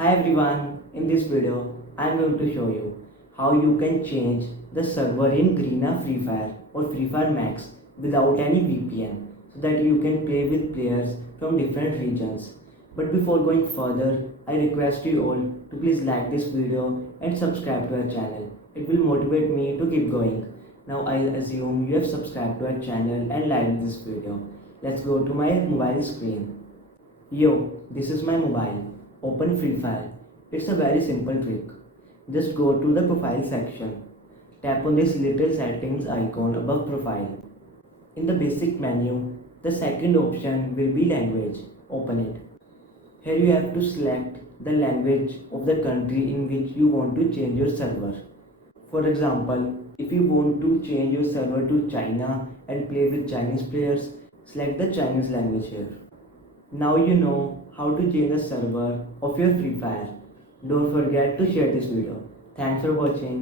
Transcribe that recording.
Hi everyone, in this video I am going to show you how you can change the server in Greena Free Fire or Free Fire Max without any VPN so that you can play with players from different regions. But before going further, I request you all to please like this video and subscribe to our channel. It will motivate me to keep going. Now I assume you have subscribed to our channel and liked this video. Let's go to my mobile screen. Yo, this is my mobile. Open Free Fire. It's a very simple trick. Just go to the profile section. Tap on this little settings icon above profile. In the basic menu, the second option will be language. Open it. Here you have to select the language of the country in which you want to change your server. For example, if you want to change your server to China and play with Chinese players, select the Chinese language here. Now you know how to change the server of your Free Fire. Don't forget to share this video. Thanks for watching.